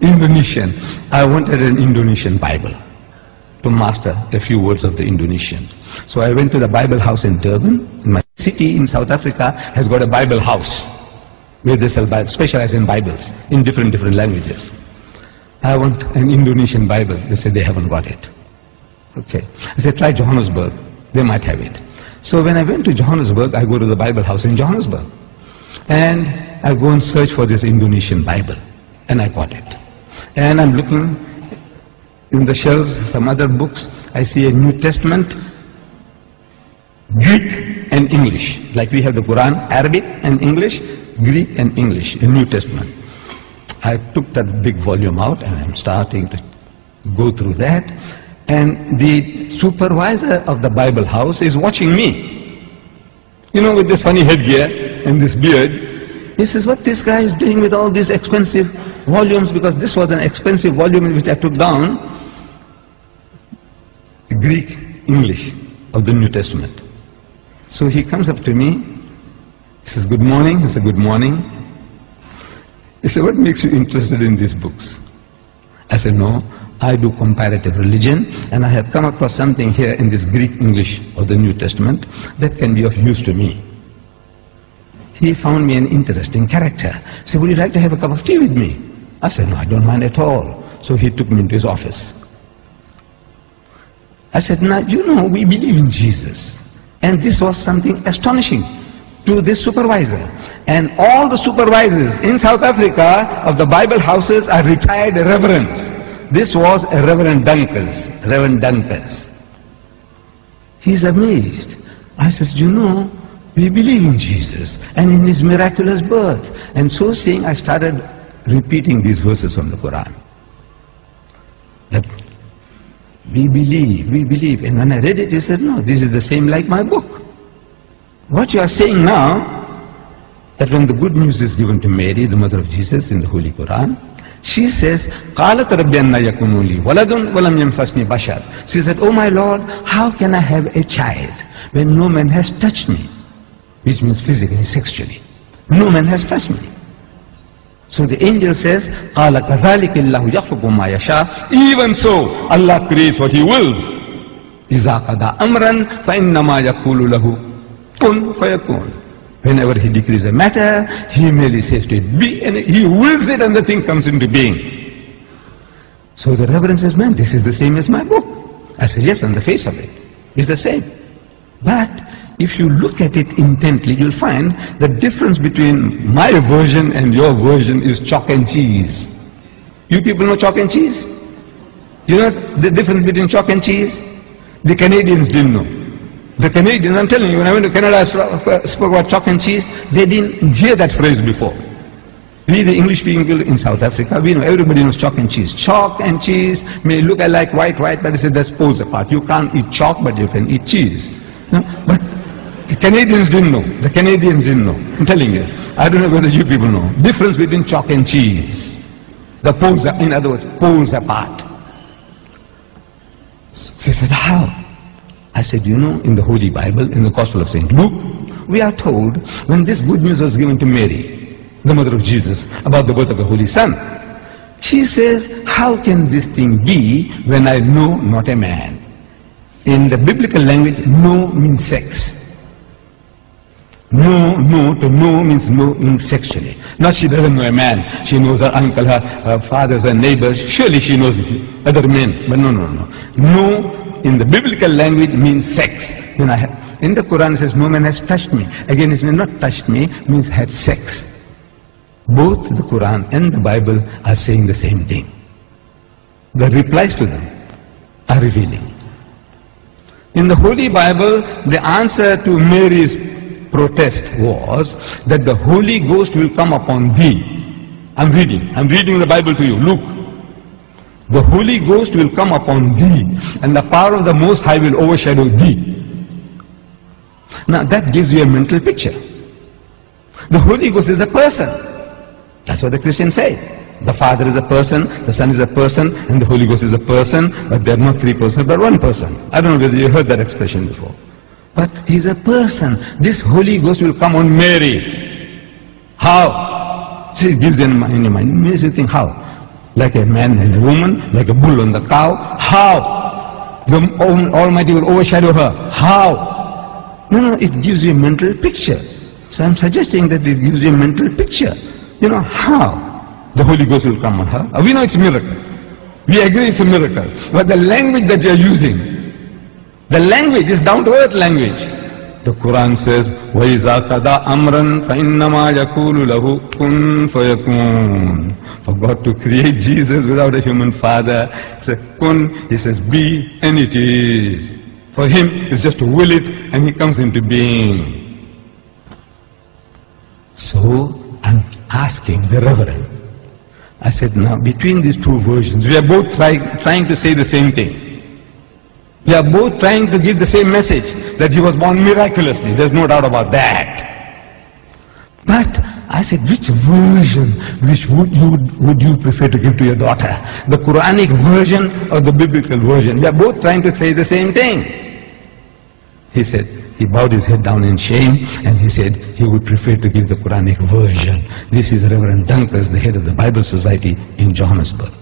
Indonesian. I wanted an Indonesian Bible to master a few words of the Indonesian. So I went to the Bible house in Durban. My city in South Africa has got a Bible house where they specialize in Bibles in different languages. I want an Indonesian Bible. They said they haven't got it. Okay. I said, try Johannesburg. They might have it. So when I went to Johannesburg, I go to the Bible house in Johannesburg. And I go and search for this Indonesian Bible. And I got it. And I'm looking in the shelves, some other books. I see a New Testament, Greek and English. Like we have the Quran, Arabic and English, Greek and English, a New Testament. I took that big volume out and I'm starting to go through that. And the supervisor of the Bible house is watching me. You know, with this funny headgear and this beard. He says, what this guy is doing with all these expensive volumes, because this was an expensive volume which I took down, Greek, English of the New Testament. So he comes up to me, he says, good morning. I said, good morning. He said, what makes you interested in these books? I said, no, I do comparative religion, and I have come across something here in this Greek English of the New Testament that can be of use to me. He found me an interesting character. He said, would you like to have a cup of tea with me? I said, no, I don't mind at all. So he took me into his office. I said, now, you know, we believe in Jesus. And this was something astonishing to this supervisor. And all the supervisors in South Africa of the Bible houses are retired reverends. This was a Reverend Dunkers. He's amazed. I says, you know, we believe in Jesus and in his miraculous birth. And so saying, I started repeating these verses from the Quran. That we believe. And when I read it, he said, no, this is the same like my book. What you are saying now, that when the good news is given to Mary, the mother of Jesus, in the Holy Quran, she says, قَالَتْ رَبِّ أَنَّ يَكُونُ لِي وَلَدٌ وَلَمْ يَمْسَسْنِي بَشَرٌ. She said, oh my Lord, how can I have a child when no man has touched me? Which means physically, sexually. No man has touched me. So the angel says, قَالَ كَذَلِكَ اللَّهُ يَخْلُقُ مَا يَشَاءُ. Even so, Allah creates what He wills. إِذَا قَضَى أَمْرًا فَإِنَّمَا يَقُولُ لَهُ كُن فَيَكُونُ. Whenever He decrees a matter, He merely says to it, be, and He wills it and the thing comes into being. So the Reverend says, man, this is the same as my book. I said, yes, on the face of it, it's the same. But if you look at it intently, you'll find the difference between my version and your version is chalk and cheese. You people know chalk and cheese? You know the difference between chalk and cheese? The Canadians didn't know. The Canadians, I'm telling you, when I went to Canada, I spoke about chalk and cheese. They didn't hear that phrase before. We, the English people in South Africa, we know, everybody knows chalk and cheese. Chalk and cheese may look like white, but it's that's poles apart. You can't eat chalk, but you can eat cheese. No? But the Canadians didn't know. The Canadians didn't know. I'm telling you. I don't know whether you people know. Difference between chalk and cheese. The poles are, in other words, poles apart. She said, how? I said, you know, in the Holy Bible, in the Gospel of St. Luke, we are told when this good news was given to Mary, the mother of Jesus, about the birth of the Holy Son, she says, how can this thing be when I know not a man? In the biblical language, know means sex. No to know means knowing sexually. Not she doesn't know a man. She knows her uncle, her fathers, her neighbors. Surely she knows other men. But no. No in the biblical language means sex. In the Quran it says, no man has touched me. Again, it means not touched me, means had sex. Both the Quran and the Bible are saying the same thing. The replies to them are revealing. In the Holy Bible, the answer to Mary's protest was that the Holy Ghost will come upon thee. I'm reading the Bible to you. Look. The Holy Ghost will come upon thee, and the power of the Most High will overshadow thee. Now that gives you a mental picture. The Holy Ghost is a person. That's what the Christians say. The Father is a person, the Son is a person, and the Holy Ghost is a person, but they're not three persons, but one person. I don't know whether you heard that expression before. But He's a person. This Holy Ghost will come on Mary. How? See, it gives you in your mind. It makes you think, how? like a man and a woman, like a bull and the cow. How? The Almighty will overshadow her. How? No, it gives you a mental picture. So I'm suggesting that it gives you a mental picture. You know, how? The Holy Ghost will come on her. We know it's a miracle. We agree it's a miracle. But the language that you are using, the language is down-to-earth language. The Quran says, وَإِذَا قَضَى أَمْرًا فَإِنَّمَا يَقُولُ لَهُ كُن فَيَكُونُ. For God to create Jesus without a human father, he says, kun, he says, be, and it is. For him, it's just to will it, and he comes into being. So, I'm asking the Reverend, I said, now between these two versions, we are both trying to say the same thing. We are both trying to give the same message, that he was born miraculously. There's no doubt about that. But I said, which version would you prefer to give to your daughter? The Quranic version or the biblical version? We are both trying to say the same thing. He said, he bowed his head down in shame, and he said he would prefer to give the Quranic version. This is Reverend Dunkus, the head of the Bible Society in Johannesburg.